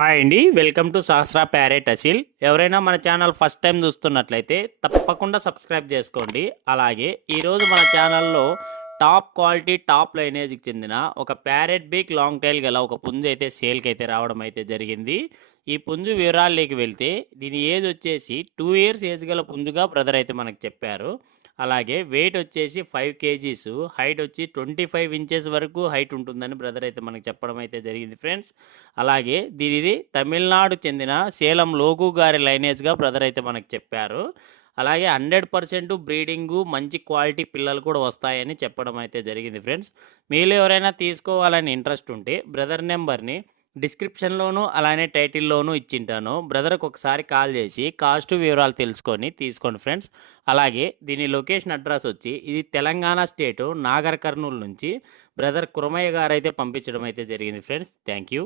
Hi అండి. Welcome to Sahasra parrot Aseel. ఎవరైనా మన ఛానల్ ఫస్ట్ టైం చూస్తున్నట్లయితే తప్పకుండా సబ్స్క్రైబ్ చేసుకోండి. అలాగే ఈరోజు మన ఛానల్లో టాప్ క్వాలిటీ టాప్ లైనేజ్కి చెందిన ఒక ప్యారెట్ బీక్ లాంగ్ టైల్ గల ఒక పుంజు అయితే సేల్కి అయితే రావడం అయితే జరిగింది. ఈ పుంజు వివరాల్లోకి వెళ్తే దీని ఏజ్ వచ్చేసి 2 ఇయర్స్ ఏజ్ గల పుంజుగా బ్రదర్ అయితే మనకు చెప్పారు. అలాగే వెయిట్ వచ్చేసి 5 కేజీస్, హైట్ వచ్చి 25 ఇంచెస్ వరకు హైట్ ఉంటుందని బ్రదర్ అయితే మనకు చెప్పడం అయితే జరిగింది ఫ్రెండ్స్. అలాగే దీనిది తమిళనాడు చెందిన సేలం లోగు గారి లైనేజ్గా బ్రదర్ అయితే మనకు చెప్పారు. అలాగే 100% బ్రీడింగు మంచి క్వాలిటీ పిల్లలు కూడా వస్తాయని చెప్పడం అయితే జరిగింది ఫ్రెండ్స్. మీలో ఎవరైనా తీసుకోవాలని ఇంట్రెస్ట్ ఉంటే బ్రదర్ నెంబర్ని డిస్క్రిప్షన్లోను అలానే టైటిల్లోనూ ఇచ్చింటాను. బ్రదర్కి ఒకసారి కాల్ చేసి కాస్ట్ వివరాలు తెలుసుకొని తీసుకోండి ఫ్రెండ్స్. అలాగే దీని లొకేషన్ అడ్రస్ వచ్చి ఇది తెలంగాణ స్టేటు నాగర్ కర్నూలు నుంచి బ్రదర్ కురమయ్య గారు అయితే పంపించడం అయితే జరిగింది ఫ్రెండ్స్. Thank you.